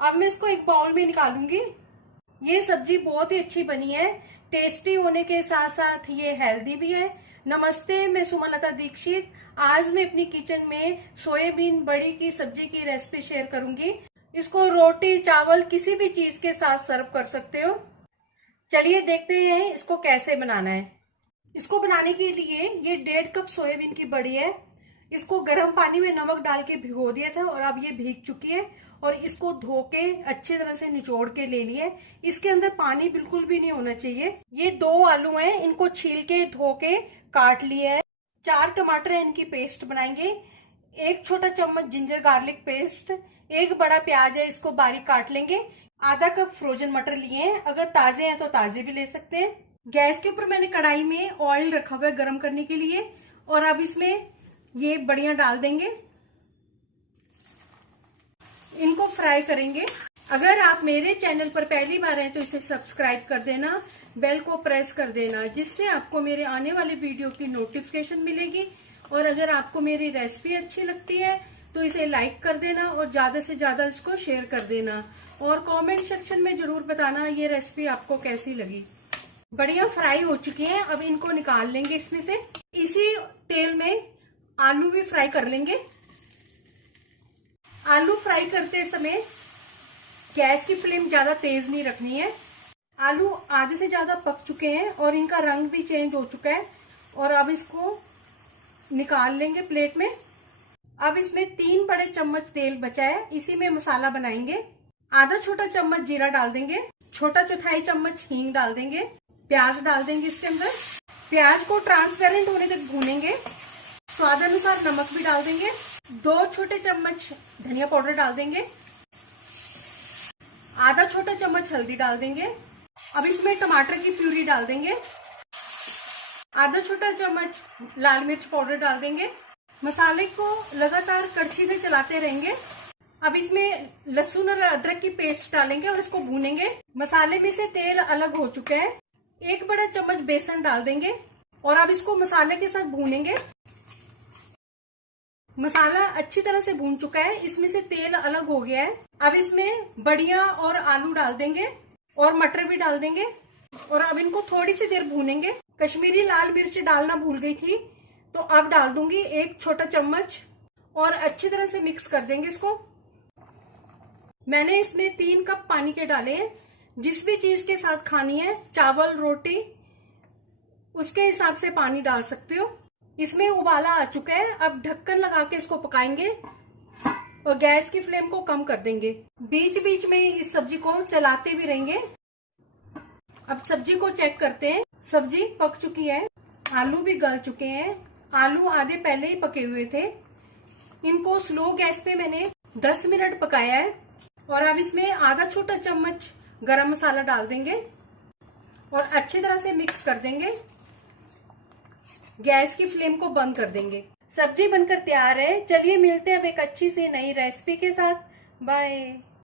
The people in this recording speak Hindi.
अब मैं इसको एक बाउल में निकालूंगी। ये सब्जी बहुत ही अच्छी बनी है, टेस्टी होने के साथ साथ ये हेल्दी भी है। नमस्ते, मैं सुमलता दीक्षित। आज मैं अपनी किचन में सोयाबीन बड़ी की सब्जी की रेसिपी शेयर करूंगी। इसको रोटी चावल किसी भी चीज के साथ सर्व कर सकते हो। चलिए देखते हैं इसको कैसे बनाना है। इसको बनाने के लिए ये 1.5 कप सोयाबीन की बड़ी है। इसको गर्म पानी में नमक डाल के भिगो दिया था और अब ये भीग चुकी है। और इसको धो के अच्छी तरह से निचोड़ के ले लिया है। इसके अंदर पानी बिल्कुल भी नहीं होना चाहिए। ये 2 आलू हैं, इनको छील के धो के काट लिया है। 4 टमाटर है, इनकी पेस्ट बनाएंगे। 1 छोटा चम्मच जिंजर गार्लिक पेस्ट। 1 बड़ा प्याज है, इसको बारीक काट लेंगे। आधा कप फ्रोजन मटर लिए हैं, अगर ताजे हैं तो ताजे भी ले सकते हैं। गैस के ऊपर मैंने कढ़ाई में ऑयल रखा हुआ है गर्म करने के लिए। और अब इसमें ये बड़ियां डाल देंगे, इनको फ्राई करेंगे। अगर आप मेरे चैनल पर पहली बार हैं तो इसे सब्सक्राइब कर देना, बेल को प्रेस कर देना, जिससे आपको मेरे आने वाले वीडियो की नोटिफिकेशन मिलेगी। और अगर आपको मेरी रेसिपी अच्छी लगती है तो इसे लाइक कर देना और ज्यादा से ज्यादा इसको शेयर कर देना। और कमेंट सेक्शन में जरूर बताना ये रेसिपी आपको कैसी लगी। बढ़िया फ्राई हो चुकी हैं, अब इनको निकाल लेंगे इसमें से। इसी तेल में आलू भी फ्राई कर लेंगे। आलू फ्राई करते समय गैस की फ्लेम ज्यादा तेज नहीं रखनी है। आलू आधे से ज्यादा पक चुके हैं और इनका रंग भी चेंज हो चुका है। और अब इसको निकाल लेंगे प्लेट में। अब इसमें 3 बड़े चम्मच तेल बचा है, इसी में मसाला बनाएंगे। आधा छोटा चम्मच जीरा डाल देंगे। छोटा चौथाई चम्मच हींग डाल देंगे। प्याज डाल देंगे इसके अंदर। प्याज को ट्रांसपेरेंट होने तक भूनेंगे। स्वाद अनुसार नमक भी डाल देंगे। 2 छोटे चम्मच धनिया पाउडर डाल देंगे। आधा छोटा चम्मच हल्दी डाल देंगे। अब इसमें टमाटर की प्यूरी डाल देंगे। आधा छोटा चम्मच लाल मिर्च पाउडर डाल देंगे। मसाले को लगातार कड़छी से चलाते रहेंगे। अब इसमें लहसुन और अदरक की पेस्ट डालेंगे और इसको भूनेंगे। मसाले में से तेल अलग हो चुका है। 1 बड़ा चम्मच बेसन डाल देंगे और अब इसको मसाले के साथ भूनेंगे। मसाला अच्छी तरह से भून चुका है, इसमें से तेल अलग हो गया है। अब इसमें बड़ियां और आलू डाल देंगे और मटर भी डाल देंगे और अब इनको थोड़ी सी देर भूनेंगे। कश्मीरी लाल मिर्च डालना भूल गई थी तो अब डाल दूंगी 1 छोटा चम्मच और अच्छी तरह से मिक्स कर देंगे इसको। मैंने इसमें 3 कप पानी के डाले हैं। जिस भी चीज के साथ खानी है, चावल रोटी, उसके हिसाब से पानी डाल सकते हो। इसमें उबाला आ चुका है, अब ढक्कन लगा के इसको पकाएंगे और गैस की फ्लेम को कम कर देंगे। बीच बीच में इस सब्जी को चलाते भी रहेंगे। अब सब्जी को चेक करते हैं। सब्जी पक चुकी है, आलू भी गल चुके हैं। आलू आधे पहले ही पके हुए थे। इनको स्लो गैस पे मैंने 10 मिनट पकाया है। और अब इसमें आधा छोटा चम्मच गरम मसाला डाल देंगे और अच्छी तरह से मिक्स कर देंगे। गैस की फ्लेम को बंद कर देंगे। सब्जी बनकर तैयार है। चलिए मिलते हैं अब एक अच्छी सी नई रेसिपी के साथ। बाय।